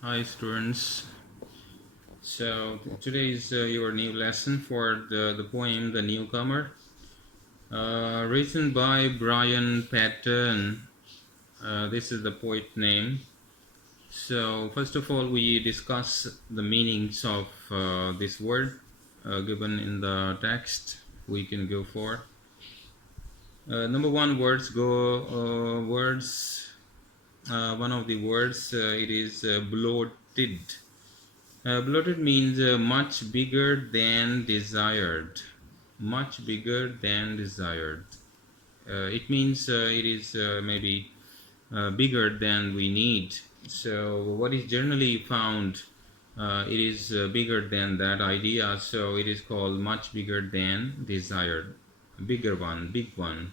Hi students. So today is your new lesson for the poem The Newcomer, written by Brian Patton. This is the poet name. So first of all, we discuss the meanings of this word given in the text. We can go for number one. Words. One of the words it is bloated. Bloated means much bigger than desired. Much bigger than desired. It means it is maybe bigger than we need. So, what is generally found, it is bigger than that idea. So, it is called much bigger than desired. Bigger one, big one.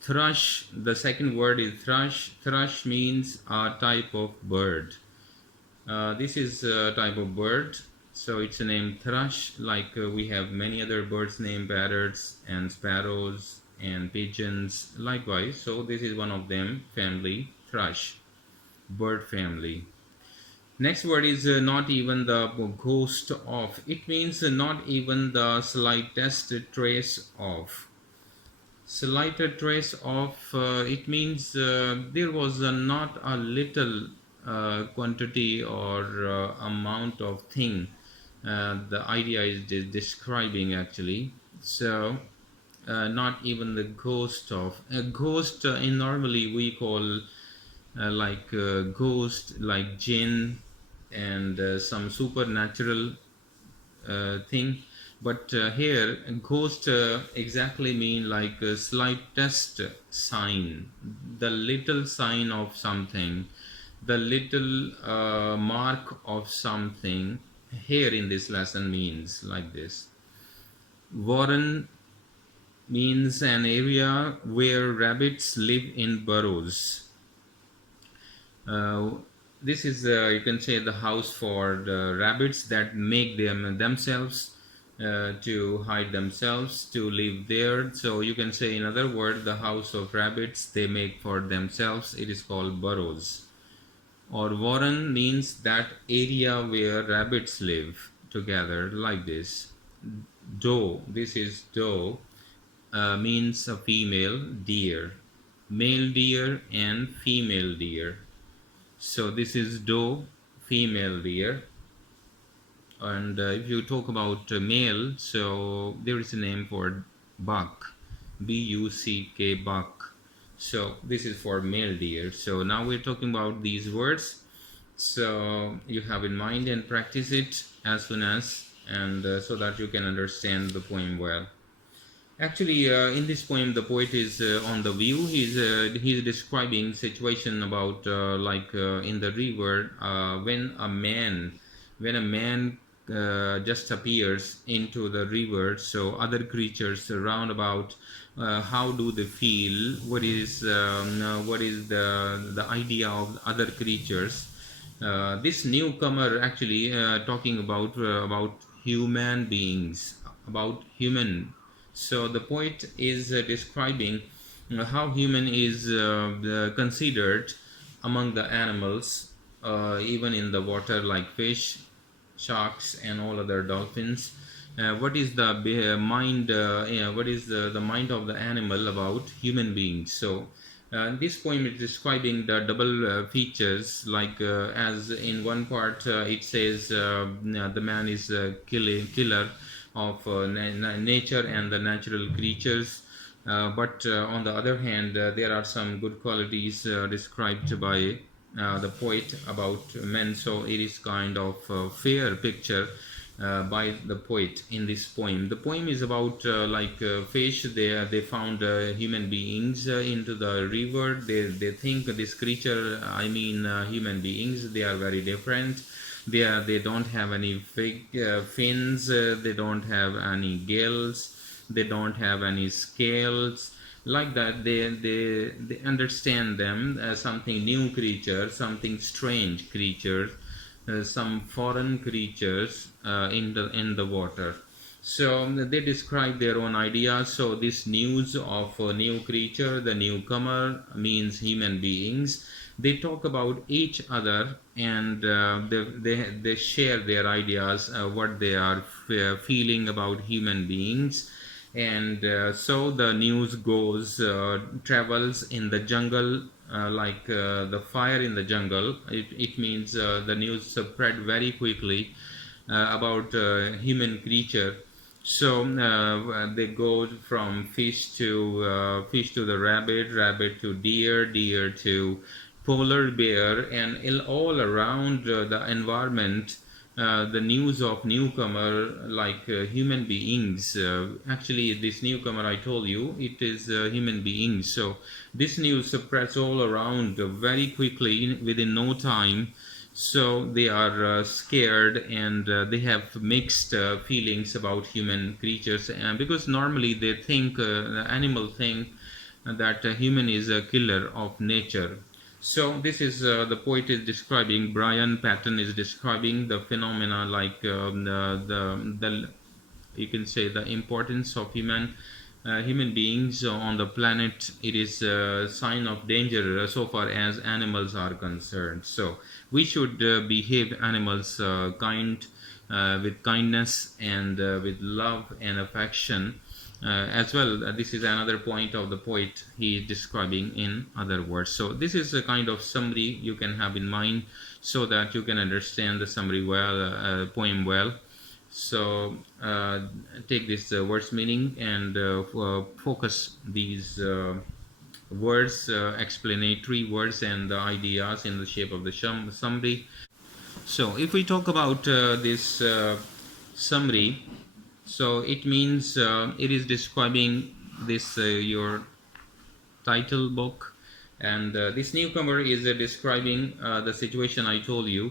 Thrush, the second word is thrush. Thrush means a type of bird. This is a type of bird, so it's a name thrush. Like we have many other birds named parrots and sparrows and pigeons likewise. So this is one of them, family thrush, bird family. Next word is not even the ghost of. It means not even the slightest trace of. Slighted trace of, it means there was not a little quantity or amount of thing the idea is describing actually. So not even the ghost of a ghost, in normally we call like ghost, like jinn and some supernatural thing, but here ghost exactly mean like a slightest sign, the little sign of something, the little mark of something. Here in this lesson means like this. Warren means an area where rabbits live in burrows. uh, this is you can say the house for the rabbits that make them themselves to hide themselves to live there. So you can say, in other words, the house of rabbits they make for themselves, it is called burrows. Or warren means that area where rabbits live together like this. Doe, this is doe, means a female deer, male deer and female deer. So this is doe, female deer. And if you talk about male, so there is a name for buck, buck, buck. So this is for male deer. So now we're talking about these words. So you have in mind and practice it as soon as, and so that you can understand the poem well. Actually, in this poem, the poet is on the view. He's describing situation about like in the river when a man just appears into the river. So other creatures around about, how do they feel? What is the idea of other creatures? This newcomer actually talking about human beings, about human. So the poet is describing how human is considered among the animals, even in the water, like fish, sharks, and all other dolphins. What is the mind? What is the mind of the animal about human beings? So this poem is describing the double features, like as in one part it says the man is a killer of nature and the natural creatures. But on the other hand, there are some good qualities described by the poet about men. So it is kind of a fair picture by the poet in this poem. The poem is about like fish. They found human beings into the river. They think this creature, I mean human beings, they are very different. They don't have any fins. They don't have any gills. They don't have any scales. Like that, they understand them as something new creature, something strange creature, some foreign creatures in the water. So they describe their own ideas. So this news of a new creature, the newcomer, means human beings. They talk about each other, and they share their ideas, what they are feeling about human beings. And so the news goes, travels in the jungle, like the fire in the jungle. It means the news spread very quickly about human creature. So they go from fish to the rabbit, rabbit to deer, deer to polar bear, and all around the environment, the news of newcomer like human beings. Actually, this newcomer I told you, it is human beings. So this news spreads all around very quickly within no time. So they are scared, and they have mixed feelings about human creatures, because normally they think, the animal think that a human is a killer of nature. So this is the poet is describing, Brian Patton is describing the phenomena like the you can say the importance of human beings on the planet. It is a sign of danger so far as animals are concerned. So we should behave animals with kindness and with love and affection as well. This is another point of the poet he is describing in other words. So this is a kind of summary you can have in mind, so that you can understand the summary well, poem well. So take this words meaning, and focus these words, explanatory words, and the ideas in the shape of the summary. So if we talk about this summary, so it means it is describing this your title book, and this newcomer is describing the situation I told you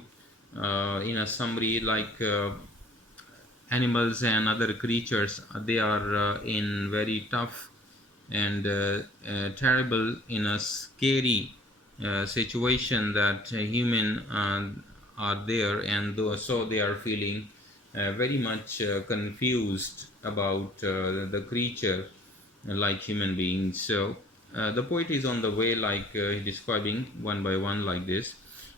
in a summary, like animals and other creatures, they are in very tough and terrible, in a scary situation, that human are there, and so they are feeling very much confused about the creature like human beings. So the poet is on the way, like describing one by one like this.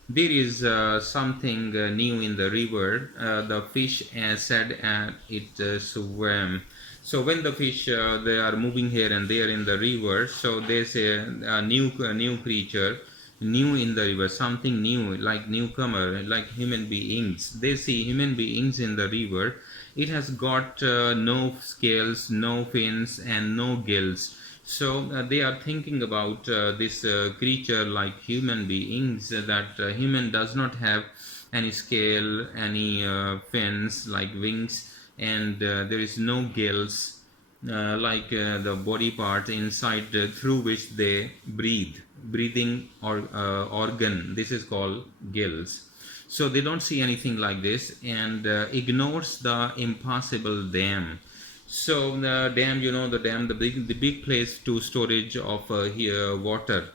There is something new in the river. The fish said, and it swam. So when the fish they are moving here and there in the river, so they say a new creature, new in the river, something new, like newcomer, like human beings. They see human beings in the river. It has got no scales, no fins, and no gills. So they are thinking about this creature like human beings, that human does not have any scale, any fins like wings, and there is no gills, like the body part inside through which they breathe, breathing or organ. This is called gills. So they don't see anything like this, and ignores the impossible dam. So the dam, the dam, the big place to storage of here water.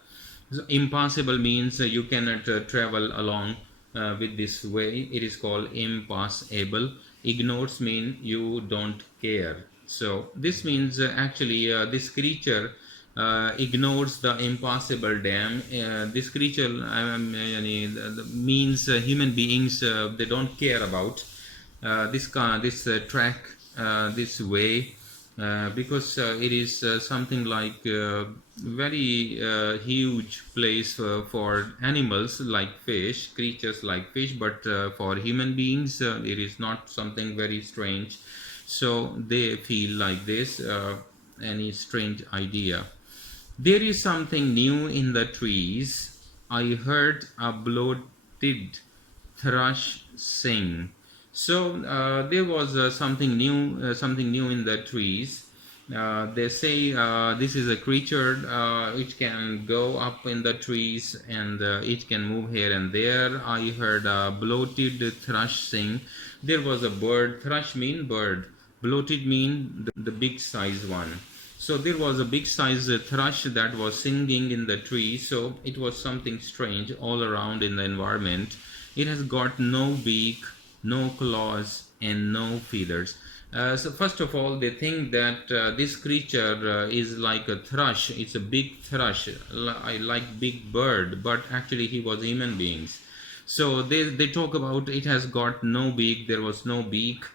So impossible means you cannot travel along with this way. It is called impossible. Ignores mean you don't care. So this means actually this creature ignores the impossible dam. This creature means human beings, they don't care about this track, this way, because it is something like very huge place for animals like fish, creatures like fish, but for human beings it is not something very strange. So they feel like this, any strange idea. There is something new in the trees. I heard a bloated thrush sing. So there was something new in the trees. They say this is a creature which can go up in the trees, and it can move here and there. I heard a bloated thrush sing. There was a bird. Thrush mean bird. Bloated mean the big size one. So there was a big size thrush that was singing in the tree. So it was something strange all around in the environment. It has got no beak, no claws, and no feathers. So first of all, they think that this creature is like a thrush. It's a big thrush, like big bird, but actually he was human beings. So they talk about it has got no beak. There was no beak,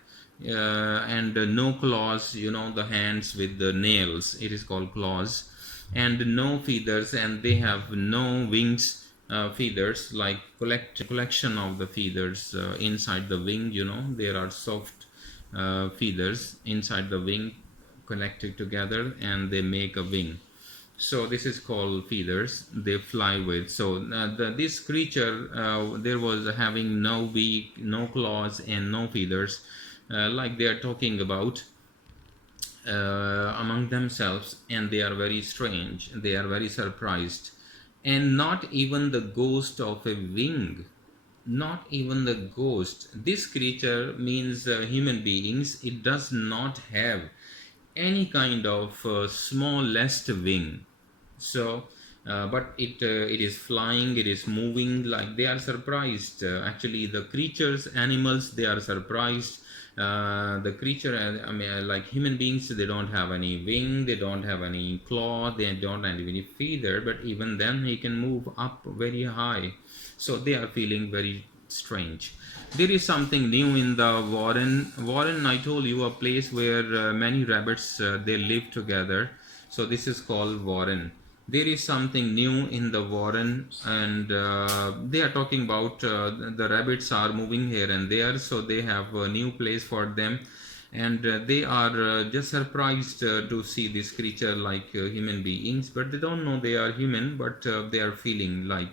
and no claws. You know, the hands with the nails. It is called claws, and no feathers, and they have no wings. Feathers, like collection of the feathers inside the wing. You know, there are soft feathers inside the wing connected together, and they make a wing. So this is called feathers they fly with. So this creature, there was having no beak, no claws, and no feathers, like they are talking about among themselves, and they are very strange, they are very surprised. And not even the ghost of a wing, not even the ghost. This creature means human beings. It does not have any kind of smallest wing. So but it is flying, it is moving, like they are surprised. Actually the creatures, animals, they are surprised. The creature, I mean, like human beings, they don't have any wing, they don't have any claw, they don't have any feather, but even then he can move up very high. So they are feeling very strange. There is something new in the warren. I told you, a place where many rabbits they live together. So this is called warren. There is something new in the warren, and they are talking about the rabbits are moving here and there, so they have a new place for them. And they are just surprised to see this creature like human beings, but they don't know they are human, but they are feeling like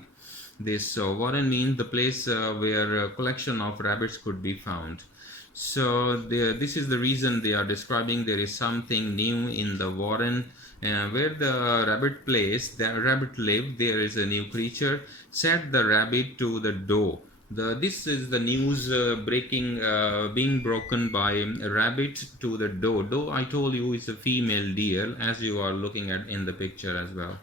this. So warren means the place where a collection of rabbits could be found. So this is the reason they are describing there is something new in the warren. Where the rabbit place, the rabbit live, there is a new creature. Said the rabbit to the doe. This is the news being broken by a rabbit to the doe. Doe, I told you, is a female deer, as you are looking at in the picture as well.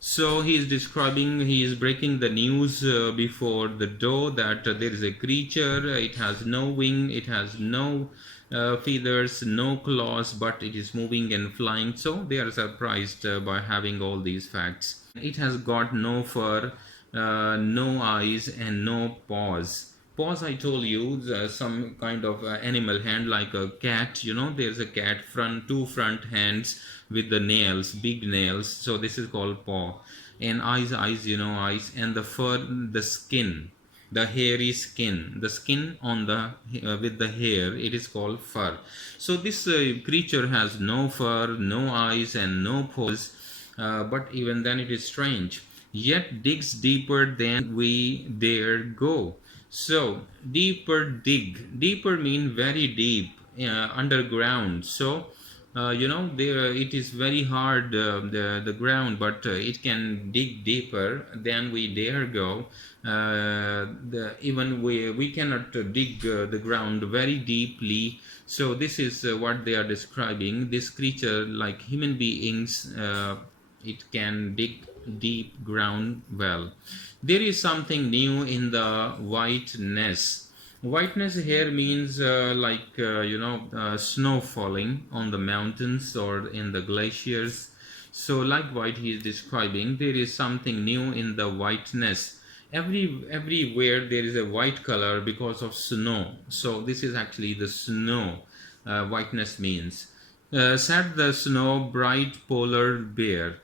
So he is describing, he is breaking the news before the door that there is a creature. It has no wing, it has no feathers, no claws, but it is moving and flying. So they are surprised by having all these facts. It has got no fur, no eyes, and no paws. Paws, I told you, some kind of animal hand, like a cat. You know, there's a cat front, two front hands with the nails, big nails. So this is called paw. And eyes, you know, eyes. And the fur, the skin, the hairy skin, the skin on the with the hair, it is called fur. So this creature has no fur, no eyes, and no paws. But even then it is strange, yet digs deeper than we dare go. So deeper dig, deeper mean very deep, underground. So you know, there it is very hard, the ground, but it can dig deeper than we dare go. Even we cannot dig the ground very deeply. So this is what they are describing. This creature, like human beings, it can dig deep ground well. There is something new in the whiteness. Whiteness here means like you know, snow falling on the mountains or in the glaciers. So like white he is describing, there is something new in the whiteness. Everywhere there is a white color because of snow. So this is actually the snow, whiteness means. Said the snow bright polar bear.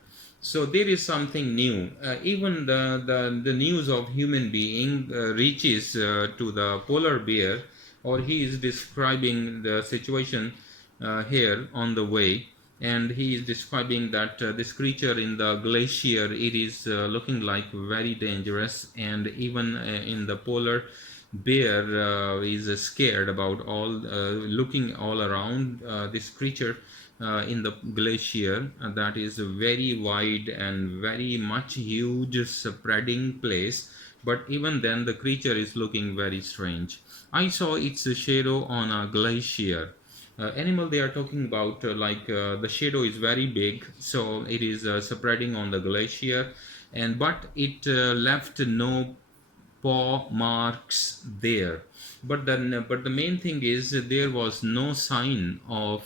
So there is something new. Even the news of human being reaches to the polar bear, or he is describing the situation here on the way. And he is describing that this creature in the glacier, it is looking like very dangerous. And even in the polar bear is scared about all, looking all around this creature in the glacier that is very wide and very much huge spreading place. But even then the creature is looking very strange. I saw its shadow on a glacier. Animal they are talking about, like the shadow is very big, so it is spreading on the glacier. And but it left no paw marks there. But the main thing is there was no sign of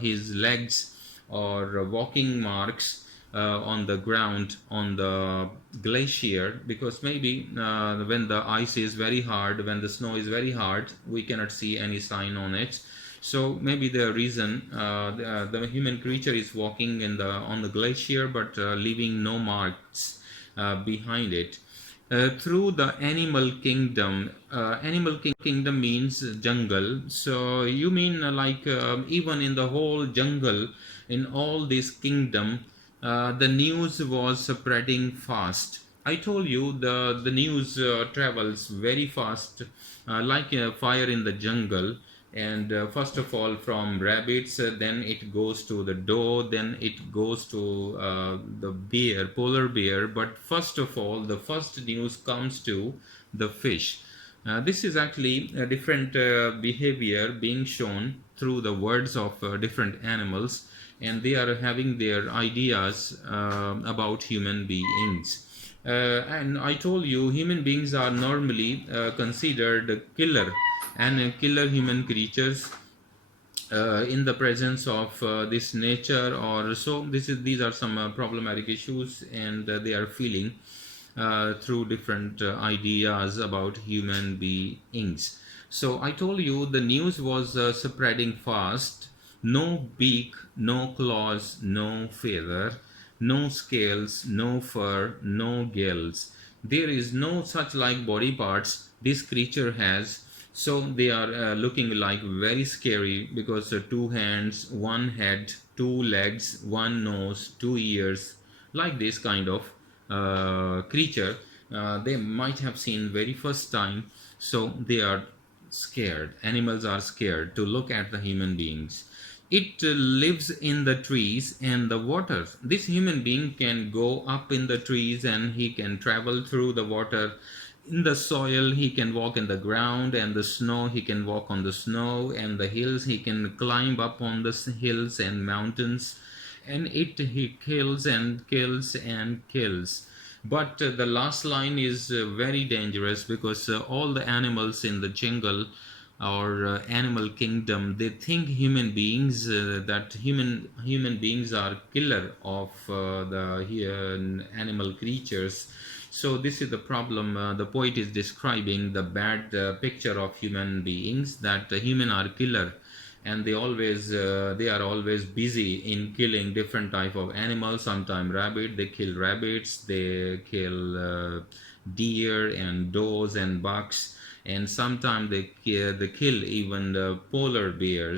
his legs or walking marks on the ground on the glacier, because maybe when the ice is very hard, when the snow is very hard, we cannot see any sign on it. So maybe the reason the human creature is walking in the on the glacier, but leaving no marks behind it. Through the animal kingdom. Animal kingdom means jungle. So you mean like even in the whole jungle, in all this kingdom, the news was spreading fast. I told you the news travels very fast, like a fire in the jungle. And first of all, from rabbits, then it goes to the doe, then it goes to the bear, polar bear. But first of all, the first news comes to the fish. This is actually a different behavior being shown through the words of different animals, and they are having their ideas about human beings. And I told you, human beings are normally considered killer and killer human creatures in the presence of this nature. Or so these are some problematic issues, and they are feeling through different ideas about human beings. So I told you the news was spreading fast. No beak, no claws, no feather, no scales, no fur, no gills. There is no such like body parts this creature has. So they are looking like very scary, because two hands, one head, two legs, one nose, two ears, like this kind of creature they might have seen very first time. So they are scared. Animals are scared to look at the human beings. It lives in the trees and the water. This human being can go up in the trees, and he can travel through the water. In the soil, he can walk in the ground, and the snow, he can walk on the snow, and the hills, he can climb up on the hills and mountains. And it he kills and kills and kills. But the last line is very dangerous, because all the animals in the jungle or animal kingdom, they think human beings, that human beings are killer of the animal creatures. So this is the problem. The poet is describing the bad picture of human beings, that human are killer, and they are always busy in killing different type of animals. Sometimes rabbit, they kill rabbits, they kill deer and does and bucks, and sometimes they kill even the polar bears.